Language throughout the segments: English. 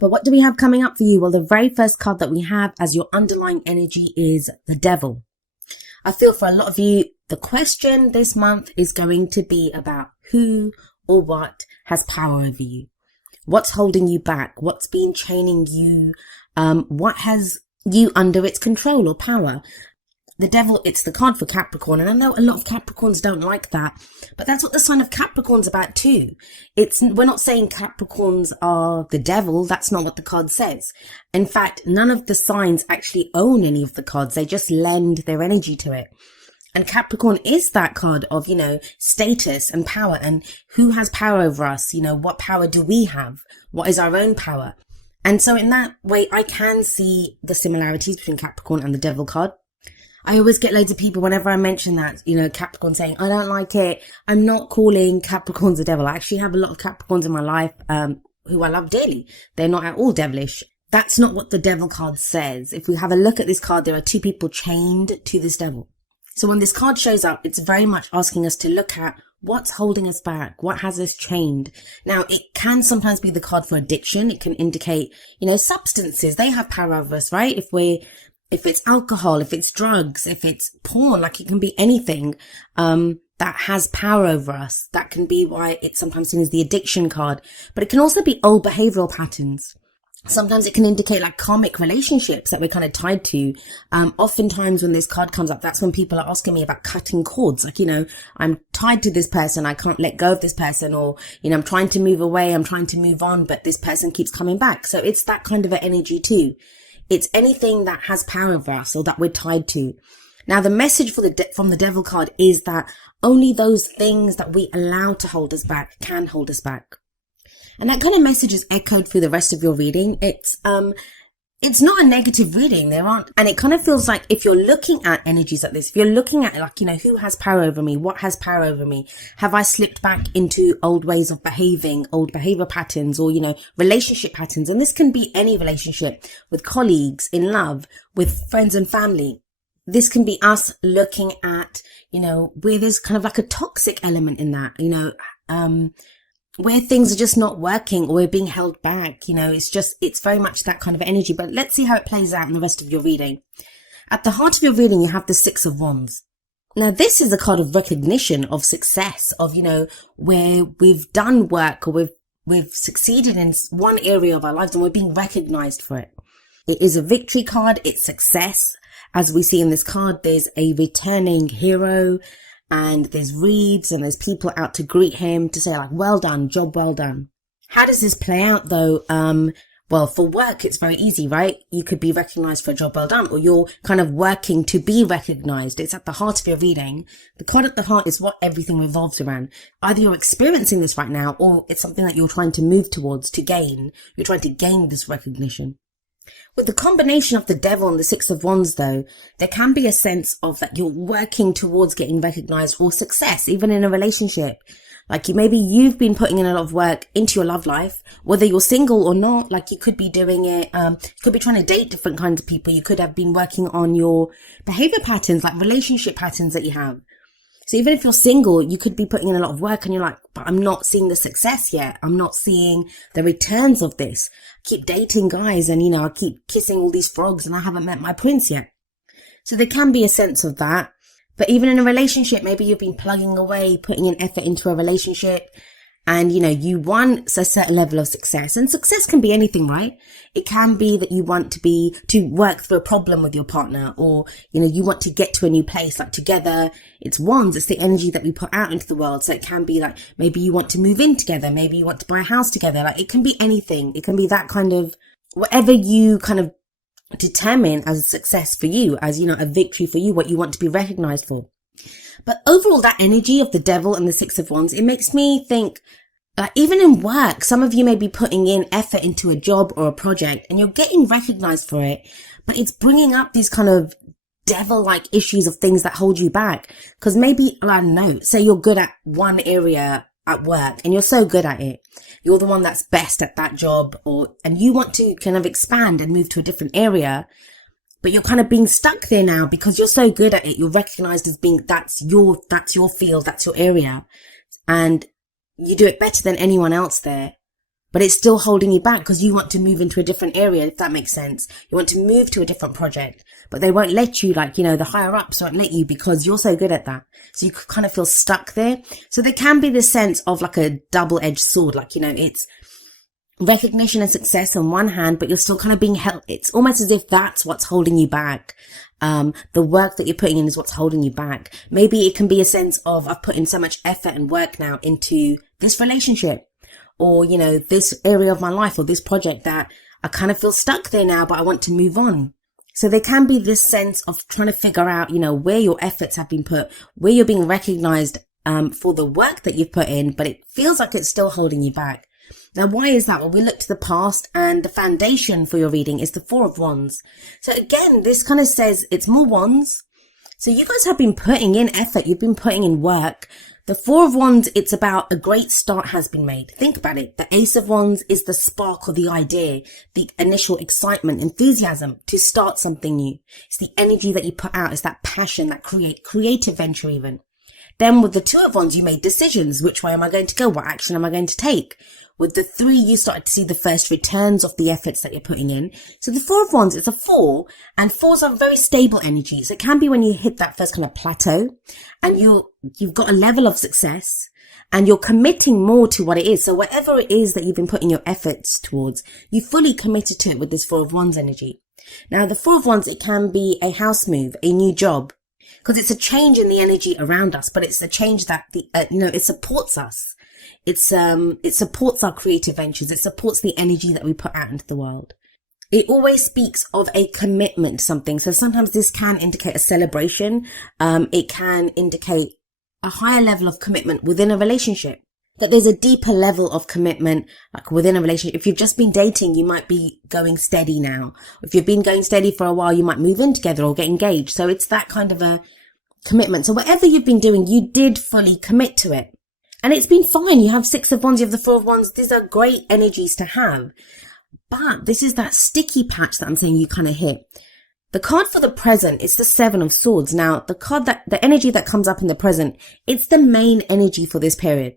But what do we have coming up for you? Well, the very first card that we have as your underlying energy is the Devil. I feel for a lot of you, the question this month is going to be about who or what has power over you. What's holding you back? What's been chaining you? What has you under its control or power? The Devil, it's the card for Capricorn, and I know a lot of Capricorns don't like that, but that's what the sign of Capricorn's about too. We're not saying Capricorns are the devil. That's not what the card says. In fact, none of the signs actually own any of the cards. They just lend their energy to it. And Capricorn is that card of, status and power, and who has power over us? What power do we have? What is our own power? And so in that way, I can see the similarities between Capricorn and the Devil card. I always get loads of people whenever I mention that, Capricorn saying, I don't like it. I'm not calling Capricorns the devil. I actually have a lot of Capricorns in my life, who I love dearly. They're not at all devilish. That's not what the Devil card says. If we have a look at this card, there are two people chained to this devil. So when this card shows up, it's very much asking us to look at what's holding us back, what has us chained. Now, it can sometimes be the card for addiction. It can indicate, substances. They have power over us, right? If it's alcohol, if it's drugs, if it's porn, it can be anything that has power over us. That can be why it's sometimes seen as the addiction card. But it can also be old behavioral patterns. Sometimes it can indicate karmic relationships that we're kind of tied to. Oftentimes when this card comes up, that's when people are asking me about cutting cords. I'm tied to this person. I can't let go of this person, or, I'm trying to move away. I'm trying to move on, but this person keeps coming back. So it's that kind of an energy too. It's anything that has power over us or that we're tied to. Now, the message from the Devil card is that only those things that we allow to hold us back can hold us back. And that kind of message is echoed through the rest of your reading. It's not a negative reading. And it kind of feels like if you're looking at energies like this, if you're looking at who has power over me? What has power over me? Have I slipped back into old ways of behaving, old behavior patterns, or, relationship patterns? And this can be any relationship, with colleagues, in love, with friends and family. This can be us looking at, where there's kind of a toxic element in that, where things are just not working or we're being held back. It's very much that kind of energy. But let's see how it plays out in the rest of your reading. At the heart of your reading, you have the Six of Wands. Now, this is a card of recognition, of success, of, where we've done work or we've succeeded in one area of our lives and we're being recognized for it. It is a victory card. It's success. As we see in this card, there's a returning hero, and there's reeds and there's people out to greet him to say well done, job well done. How does this play out though? Well, for work, it's very easy, right? You could be recognized for a job well done, or you're kind of working to be recognized. It's at the heart of your reading. The card at the heart is what everything revolves around. Either you're experiencing this right now, or it's something that you're trying to move towards, to gain. You're trying to gain this recognition. With the combination of the Devil and the Six of Wands, though, there can be a sense of that you're working towards getting recognized or success, even in a relationship. Maybe you've been putting in a lot of work into your love life, whether you're single or not. You could be doing it, you could be trying to date different kinds of people. You could have been working on your behavior patterns, relationship patterns that you have. So even if you're single, you could be putting in a lot of work and you're but I'm not seeing the success yet. I'm not seeing the returns of this. I keep dating guys and, I keep kissing all these frogs and I haven't met my prince yet. So there can be a sense of that. But even in a relationship, maybe you've been plugging away, putting in effort into a relationship, and, you want a certain level of success. And success can be anything, right? It can be that you want to work through a problem with your partner, or, you want to get to a new place, together. It's wands. It's the energy that we put out into the world. So it can be maybe you want to move in together. Maybe you want to buy a house together. It can be anything. It can be that kind of, whatever you kind of determine as a success for you, as, a victory for you, what you want to be recognized for. But overall, that energy of the Devil and the Six of Wands, it makes me think, even in work, some of you may be putting in effort into a job or a project and you're getting recognized for it, but it's bringing up these kind of devil-like issues of things that hold you back. Because maybe, I don't know, say you're good at one area at work and you're so good at it. You're the one that's best at that job, and you want to kind of expand and move to a different area. But you're kind of being stuck there now because you're so good at it. You're recognized as being, that's your field, that's your area. And you do it better than anyone else there. but it's still holding you back because you want to move into a different area, if that makes sense. You want to move to a different project, but they won't let you, like, the higher ups won't let you because you're so good at that. So you kind of feel stuck there. So there can be this sense of like a double-edged sword, like, it's recognition and success on one hand, but you're still kind of being held. It's almost as if that's what's holding you back. The work that you're putting in is what's holding you back. Maybe it can be a sense of, I've put in so much effort and work now into this relationship, or, this area of my life or this project that I kind of feel stuck there now, but I want to move on. So there can be this sense of trying to figure out, where your efforts have been put, where you're being recognized, for the work that you've put in, but it feels like it's still holding you back. Now, why is that? Well, we look to the past, and the foundation for your reading is the Four of Wands. So again, this kind of says it's more wands. So you guys have been putting in effort. You've been putting in work. The Four of Wands, it's about a great start has been made. Think about it. The Ace of Wands is the spark or the idea, the initial excitement, enthusiasm to start something new. It's the energy that you put out. It's that passion, that creative venture even. Then with the Two of Wands, you made decisions. Which way am I going to go? What action am I going to take? With the Three, you started to see the first returns of the efforts that you're putting in. So the Four of Wands, it's a four, and fours are very stable energies. It can be when you hit that first kind of plateau and you've got a level of success and you're committing more to what it is. So whatever it is that you've been putting your efforts towards, you fully committed to it with this Four of Wands energy. Now the Four of Wands, it can be a house move, a new job, because it's a change in the energy around us, but it's a change that it supports us. It supports our creative ventures. It supports the energy that we put out into the world. It always speaks of a commitment to something. So sometimes this can indicate a celebration. It can indicate a higher level of commitment within a relationship. That there's a deeper level of commitment, like within a relationship. If you've just been dating, you might be going steady now. If you've been going steady for a while, you might move in together or get engaged. So it's that kind of a commitment. So whatever you've been doing, you did fully commit to it. And it's been fine. You have Six of Wands, you have the Four of Wands. These are great energies to have. But this is that sticky patch that I'm saying you kind of hit. The card for the present, it's the Seven of Swords. Now, the energy that comes up in the present, it's the main energy for this period.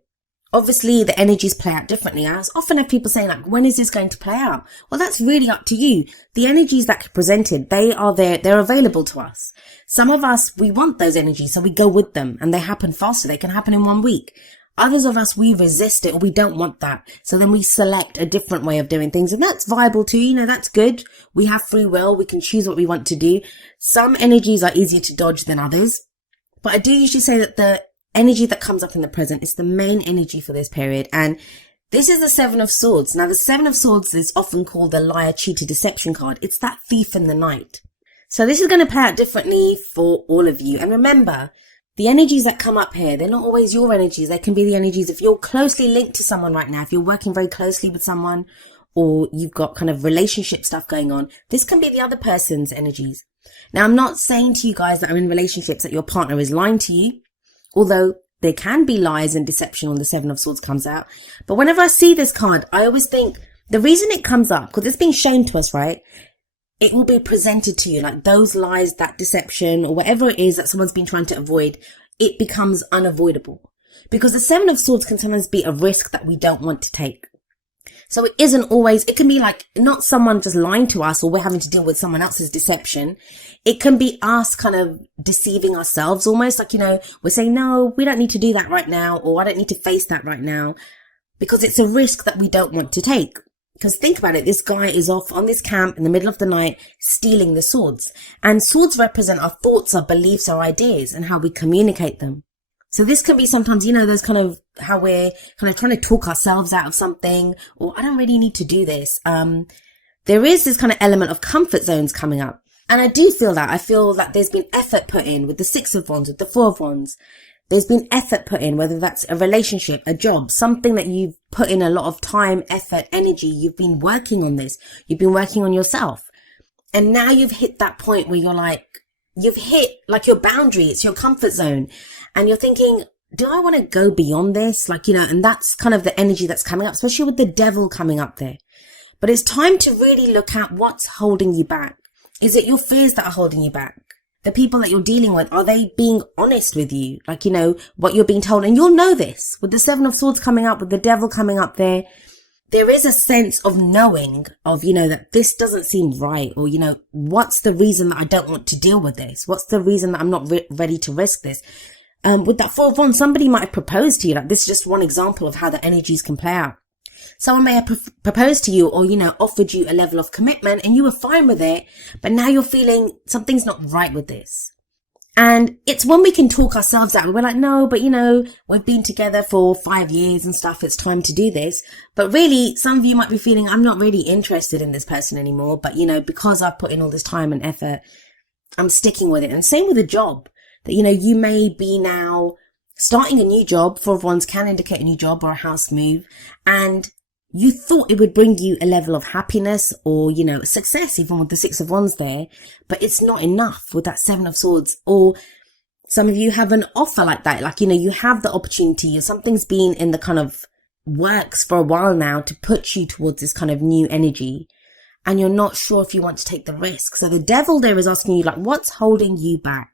Obviously, the energies play out differently. I often have people saying, like, when is this going to play out? Well, that's really up to you. The energies that get presented, they are there, they're available to us. Some of us, we want those energies, so we go with them, and they happen faster. They can happen in 1 week. Others of us, we resist it, or we don't want that. So then we select a different way of doing things, and that's viable too. That's good. We have free will. We can choose what we want to do. Some energies are easier to dodge than others, but I do usually say that the energy that comes up in the present is the main energy for this period. And this is the Seven of Swords. Now, the Seven of Swords is often called the liar, cheater, deception card. It's that thief in the night. So this is going to play out differently for all of you. And remember, the energies that come up here, they're not always your energies. They can be the energies if you're closely linked to someone right now, if you're working very closely with someone, or you've got kind of relationship stuff going on. This can be the other person's energies. Now, I'm not saying to you guys that are in relationships that your partner is lying to you, although there can be lies and deception when the Seven of Swords comes out. But whenever I see this card, I always think the reason it comes up, because it's being shown to us, right? It will be presented to you, like those lies, that deception, or whatever it is that someone's been trying to avoid, it becomes unavoidable. Because the Seven of Swords can sometimes be a risk that we don't want to take. So it isn't always, it can be like not someone just lying to us or we're having to deal with someone else's deception. It can be us kind of deceiving ourselves almost, like, we're saying, no, we don't need to do that right now, or I don't need to face that right now, because it's a risk that we don't want to take. Because think about it, this guy is off on this camp in the middle of the night stealing the swords. And swords represent our thoughts, our beliefs, our ideas, and how we communicate them. So this can be sometimes, those kind of how we're kind of trying to talk ourselves out of something, or I don't really need to do this. There is this kind of element of comfort zones coming up. And I do feel that. I feel that there's been effort put in with the Six of Wands, with the Four of Wands. There's been effort put in, whether that's a relationship, a job, something that you've put in a lot of time, effort, energy. You've been working on this. You've been working on yourself. And now you've hit that point where you're like, you've hit like your boundary. It's your comfort zone. And you're thinking, do I want to go beyond this? And that's kind of the energy that's coming up, especially with the devil coming up there. But it's time to really look at what's holding you back. Is it your fears that are holding you back? The people that you're dealing with, are they being honest with you? What you're being told. And you'll know this with the Seven of Swords coming up, with the devil coming up there. there is a sense of knowing of, that this doesn't seem right, or, what's the reason that I don't want to deal with this? What's the reason that I'm not ready to risk this? With that 4 of Wands, somebody might have proposed to you. Like, this is just one example of how the energies can play out. Someone may have proposed to you, or, offered you a level of commitment and you were fine with it, but now you're feeling something's not right with this. And it's when we can talk ourselves out. We're like, no, but we've been together for 5 years and stuff. It's time to do this. But really, some of you might be feeling, I'm not really interested in this person anymore. But, because I've put in all this time and effort, I'm sticking with it. And same with a job that, you may be now starting a new job. 4 of Wands can indicate a new job or a house move. And you thought it would bring you a level of happiness or, success, even with the 6 of Wands there, but it's not enough with that 7 of Swords. Or some of you have an offer like that. Like, you have the opportunity, or something's been in the kind of works for a while now to put you towards this kind of new energy. And you're not sure if you want to take the risk. So the devil there is asking you, like, what's holding you back?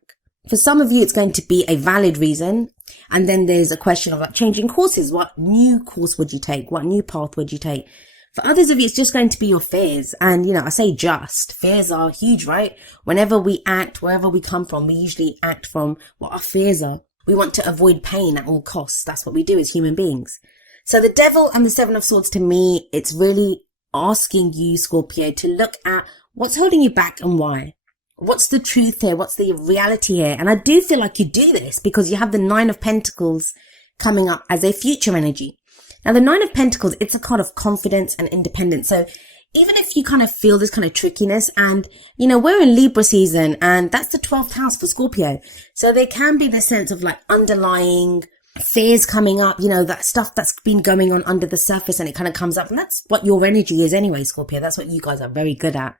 For some of you, it's going to be a valid reason. And then there's a question of like changing courses. What new course would you take? What new path would you take? For others of you, it's just going to be your fears. And, I say just. Fears are huge, right? Whenever we act, wherever we come from, we usually act from what our fears are. We want to avoid pain at all costs. That's what we do as human beings. So the devil and the 7 of Swords, to me, it's really asking you, Scorpio, to look at what's holding you back and why. What's the truth here? What's the reality here? And I do feel like you do this because you have the 9 of Pentacles coming up as a future energy. Now, the 9 of Pentacles, it's a card of confidence and independence. So even if you kind of feel this kind of trickiness and, we're in Libra season and that's the 12th house for Scorpio. So there can be this sense of like underlying fears coming up, that stuff that's been going on under the surface and it kind of comes up. And that's what your energy is anyway, Scorpio. That's what you guys are very good at.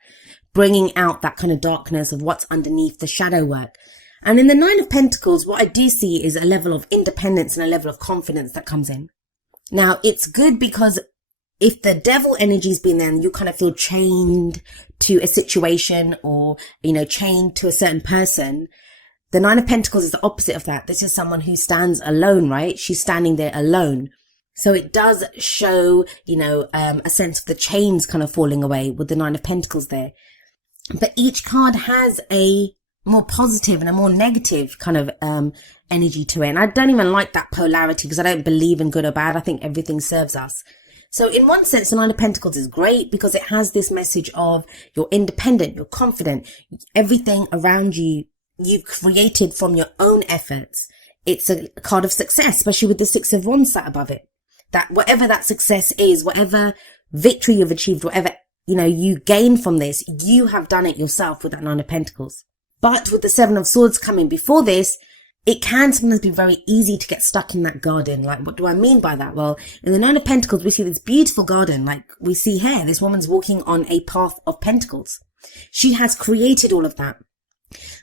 Bringing out that kind of darkness of what's underneath the shadow work. And in the 9 of Pentacles, what I do see is a level of independence and a level of confidence that comes in. Now, it's good because if the devil energy's been there and you kind of feel chained to a situation or, chained to a certain person, the 9 of Pentacles is the opposite of that. This is someone who stands alone, right? She's standing there alone. So it does show, a sense of the chains kind of falling away with the 9 of Pentacles there. But each card has a more positive and a more negative kind of energy to it. And I don't even like that polarity because I don't believe in good or bad. I think everything serves us. So in one sense, the 9 of Pentacles is great because it has this message of you're independent, you're confident, everything around you, you've created from your own efforts. It's a card of success, especially with the 6 of Wands sat above it. That whatever that success is, whatever victory you've achieved, whatever you gain from this, you have done it yourself with that 9 of Pentacles. But with the 7 of Swords coming before this, it can sometimes be very easy to get stuck in that garden. Like, what do I mean by that? Well, in the 9 of Pentacles, we see this beautiful garden. Like we see here, this woman's walking on a path of pentacles. She has created all of that.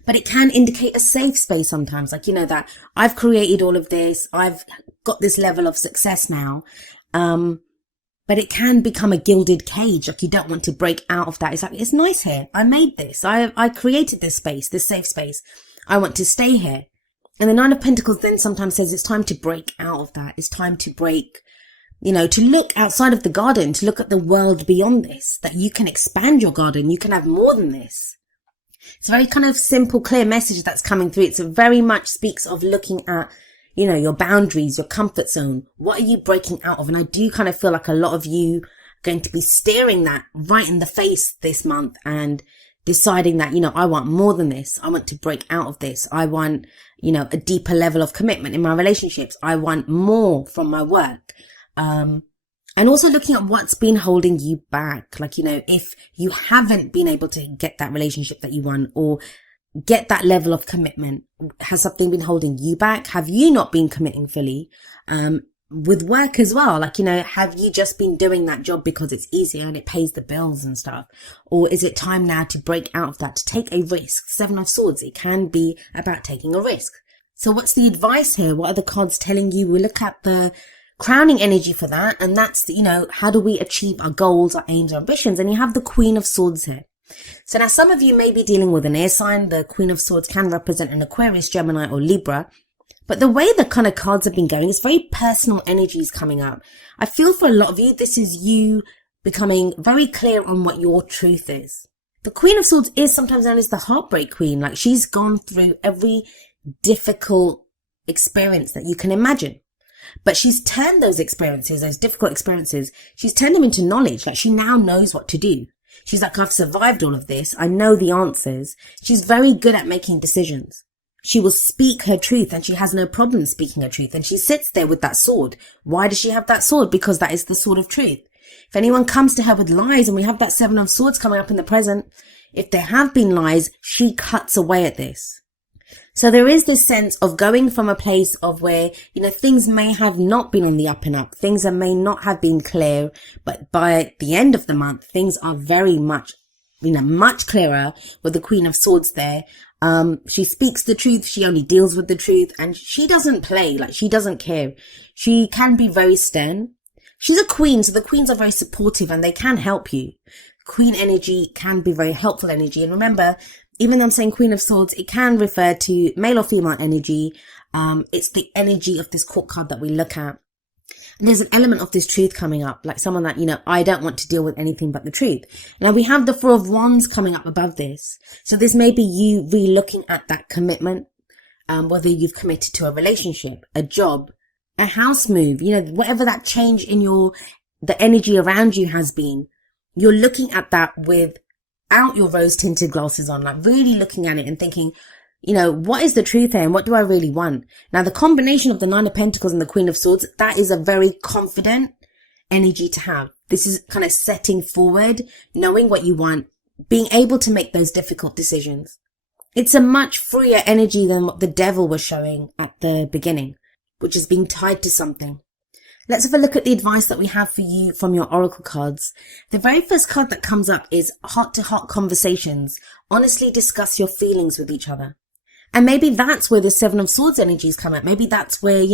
But it can indicate a safe space sometimes. Like, that I've created all of this. I've got this level of success now. But it can become a gilded cage. Like you don't want to break out of that. It's like, it's nice here. I made this. I created this space, this safe space. I want to stay here. And the 9 of Pentacles then sometimes says it's time to break out of that. It's time to break, to look outside of the garden, to look at the world beyond this, that you can expand your garden. You can have more than this. It's a very kind of simple, clear message that's coming through. It's very much speaks of looking at, your boundaries, your comfort zone. What are you breaking out of? And I do kind of feel like a lot of you are going to be staring that right in the face this month and deciding that, I want more than this. I want to break out of this. I want, a deeper level of commitment in my relationships. I want more from my work. And also looking at what's been holding you back. Like, if you haven't been able to get that relationship that you want or get that level of commitment, has something been holding you back? Have you not been committing fully? With work as well, like, have you just been doing that job because it's easier and it pays the bills and stuff? Or is it time now to break out of that, to take a risk? 7 of Swords, it can be about taking a risk. So what's the advice here? What are the cards telling you? We look at the crowning energy for that. And that's, how do we achieve our goals, our aims, our ambitions? And you have the Queen of Swords here. So now some of you may be dealing with an air sign. The Queen of Swords can represent an Aquarius, Gemini, or Libra. But the way the kind of cards have been going, it's very personal energies coming up. I feel for a lot of you, this is you becoming very clear on what your truth is. The Queen of Swords is sometimes known as the heartbreak queen. Like, she's gone through every difficult experience that you can imagine. But she's turned those experiences, those difficult experiences, she's turned them into knowledge. Like, she now knows what to do. She's like, I've survived all of this. I know the answers. She's very good at making decisions. She will speak her truth, and she has no problem speaking her truth. And she sits there with that sword. Why does she have that sword? Because that is the sword of truth. If anyone comes to her with lies, and we have that 7 of Swords coming up in the present, if there have been lies, she cuts away at this. So there is this sense of going from a place of where, things may have not been on the up and up. Things may not have been clear, but by the end of the month, things are very much, much clearer with the Queen of Swords there. She speaks the truth. She only deals with the truth, and she doesn't play. Like, she doesn't care. She can be very stern. She's a queen, so the queens are very supportive and they can help you. Queen energy can be very helpful energy. And remember, even though I'm saying Queen of Swords, it can refer to male or female energy. It's the energy of this court card that we look at. And there's an element of this truth coming up, like someone that, I don't want to deal with anything but the truth. Now we have the 4 of Wands coming up above this. So this may be you re-looking at that commitment, whether you've committed to a relationship, a job, a house move, whatever that change in the energy around you has been. You're looking at that without your rose tinted glasses on, like really looking at it and thinking, what is the truth here and what do I really want? Now, the combination of the 9 of Pentacles and the Queen of Swords, that is a very confident energy to have. This is kind of setting forward, knowing what you want, being able to make those difficult decisions. It's a much freer energy than what the Devil was showing at the beginning, which is being tied to something. Let's have a look at the advice that we have for you from your oracle cards. The very first card that comes up is heart-to-heart conversations. Honestly discuss your feelings with each other. And maybe that's where the 7 of Swords energies come up. Maybe that's where,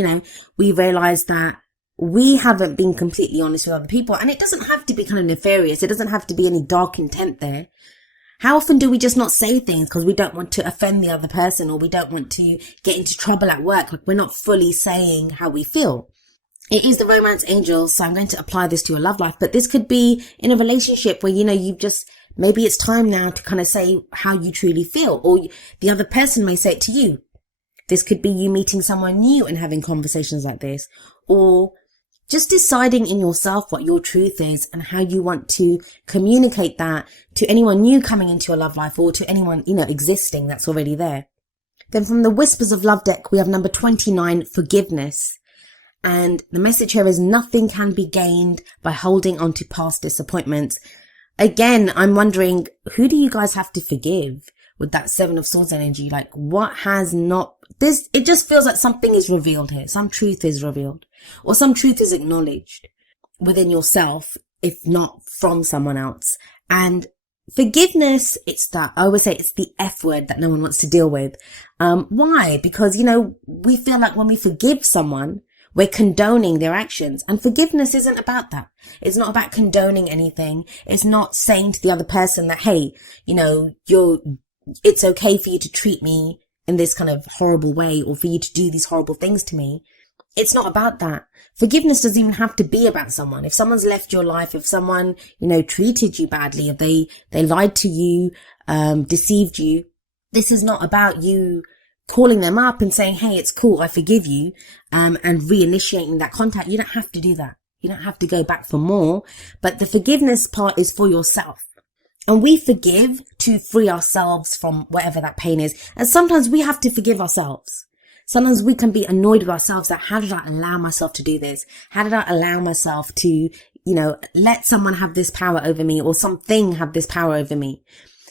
we realize that we haven't been completely honest with other people. And it doesn't have to be kind of nefarious. It doesn't have to be any dark intent there. How often do we just not say things because we don't want to offend the other person, or we don't want to get into trouble at work? Like, we're not fully saying how we feel. It is the romance angel, so I'm going to apply this to your love life. But this could be in a relationship where, you've just, maybe it's time now to kind of say how you truly feel, or the other person may say it to you. This could be you meeting someone new and having conversations like this, or just deciding in yourself what your truth is and how you want to communicate that to anyone new coming into your love life, or to anyone, existing that's already there. Then from the Whispers of Love deck, we have number 29, forgiveness. And the message here is nothing can be gained by holding on to past disappointments. Again, I'm wondering, who do you guys have to forgive with that 7 of Swords energy? Like, what has not, it just feels like something is revealed here. Some truth is revealed, or some truth is acknowledged within yourself, if not from someone else. And forgiveness, I always say it's the F word that no one wants to deal with. Why? Because, we feel like when we forgive someone, we're condoning their actions, and forgiveness isn't about that. It's not about condoning anything. It's not saying to the other person that, hey, it's okay for you to treat me in this kind of horrible way, or for you to do these horrible things to me. It's not about that. Forgiveness doesn't even have to be about someone. If someone's left your life, if someone, treated you badly, if they lied to you, deceived you, this is not about you calling them up and saying, hey, it's cool, I forgive you, and reinitiating that contact. You don't have to do that. You don't have to go back for more. But the forgiveness part is for yourself. And we forgive to free ourselves from whatever that pain is. And sometimes we have to forgive ourselves. Sometimes we can be annoyed with ourselves that, how did I allow myself to do this? How did I allow myself to, let someone have this power over me, or something have this power over me?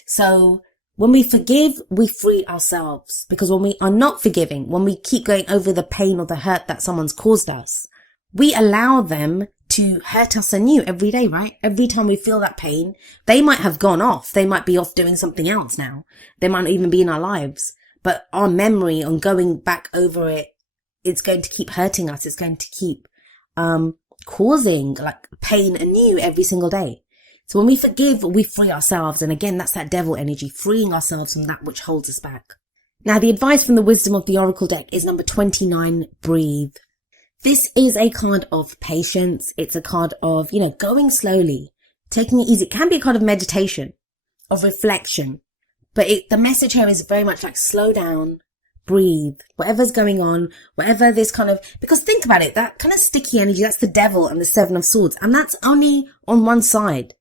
So when we forgive, we free ourselves. Because when we are not forgiving, when we keep going over the pain or the hurt that someone's caused us, we allow them to hurt us anew every day, right? Every time we feel that pain, they might have gone off. They might be off doing something else now. They might not even be in our lives. But our memory on going back over it, it's going to keep hurting us. It's going to keep causing like pain anew every single day. So when we forgive, we free ourselves. And again, that's that devil energy, freeing ourselves from that which holds us back. Now, the advice from the Wisdom of the Oracle deck is number 29, breathe. This is a card of patience. It's a card of, going slowly, taking it easy. It can be a card of meditation, of reflection. But the message here is very much like slow down, breathe, whatever's going on, whatever this because think about it, that kind of sticky energy, that's the devil and the 7 of swords. And that's only on one side.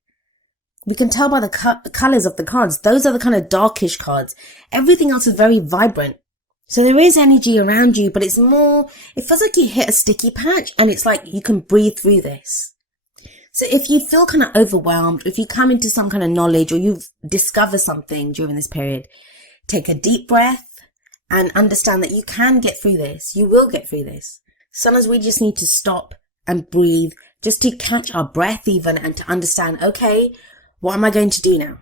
We can tell by the colors of the cards. Those are the kind of darkish cards. Everything else is very vibrant. So there is energy around you, but it feels like you hit a sticky patch and it's like you can breathe through this. So if you feel kind of overwhelmed, if you come into some kind of knowledge or you've discovered something during this period, take a deep breath and understand that you can get through this. You will get through this. Sometimes we just need to stop and breathe just to catch our breath even and to understand, okay, what am I going to do now?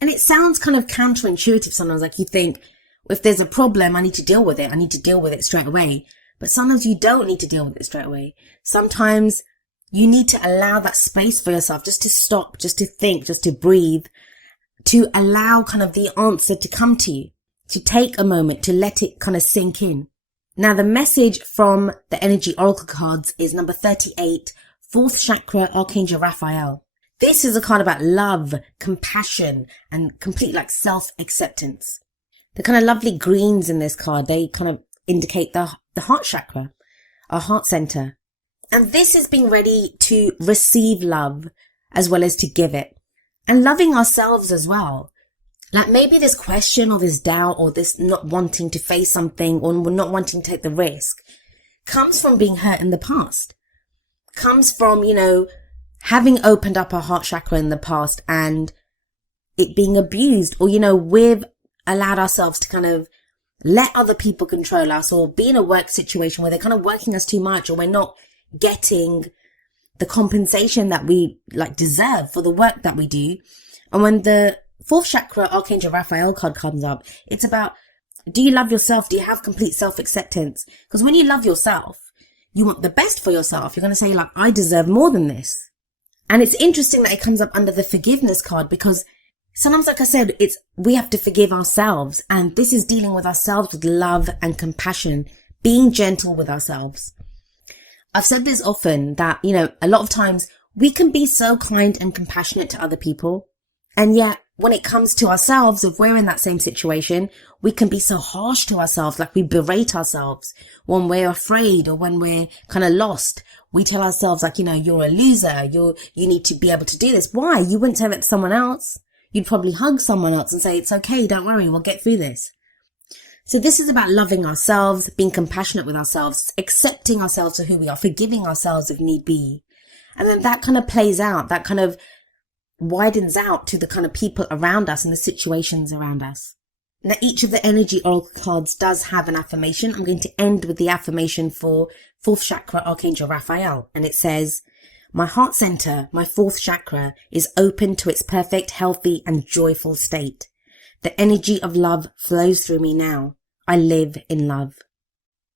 And it sounds kind of counterintuitive sometimes, like you think, if there's a problem, I need to deal with it. I need to deal with it straight away. But sometimes you don't need to deal with it straight away. Sometimes you need to allow that space for yourself just to stop, just to think, just to breathe, to allow kind of the answer to come to you, to take a moment, to let it kind of sink in. Now, the message from the Energy Oracle cards is number 38, 4th Chakra, Archangel Raphael. This is a card about love, compassion, and complete self-acceptance. The kind of lovely greens in this card, they kind of indicate the heart chakra, our heart center. And this is being ready to receive love as well as to give it. And loving ourselves as well. Like maybe this question or this doubt or this not wanting to face something or not wanting to take the risk comes from being hurt in the past. Comes from, having opened up our heart chakra in the past and it being abused or, we've allowed ourselves to kind of let other people control us or be in a work situation where they're kind of working us too much or we're not getting the compensation that we deserve for the work that we do. And when the 4th Chakra Archangel Raphael card comes up, it's about, do you love yourself? Do you have complete self-acceptance? Because when you love yourself, you want the best for yourself. You're going to say I deserve more than this. And it's interesting that it comes up under the forgiveness card because sometimes, like I said, we have to forgive ourselves. And this is dealing with ourselves with love and compassion, being gentle with ourselves. I've said this often that, a lot of times we can be so kind and compassionate to other people. And yet when it comes to ourselves, if we're in that same situation, we can be so harsh to ourselves, like we berate ourselves when we're afraid or when we're kind of lost. We tell ourselves you're a loser. You need to be able to do this. Why? You wouldn't say that to someone else. You'd probably hug someone else and say, it's okay. Don't worry. We'll get through this. So this is about loving ourselves, being compassionate with ourselves, accepting ourselves for who we are, forgiving ourselves if need be. And then that kind of plays out, that kind of widens out to the kind of people around us and the situations around us. Now, each of the Energy Oracle cards does have an affirmation. I'm going to end with the affirmation for 4th Chakra Archangel Raphael. And it says, my heart center, my 4th chakra, is open to its perfect, healthy, and joyful state. The energy of love flows through me now. I live in love.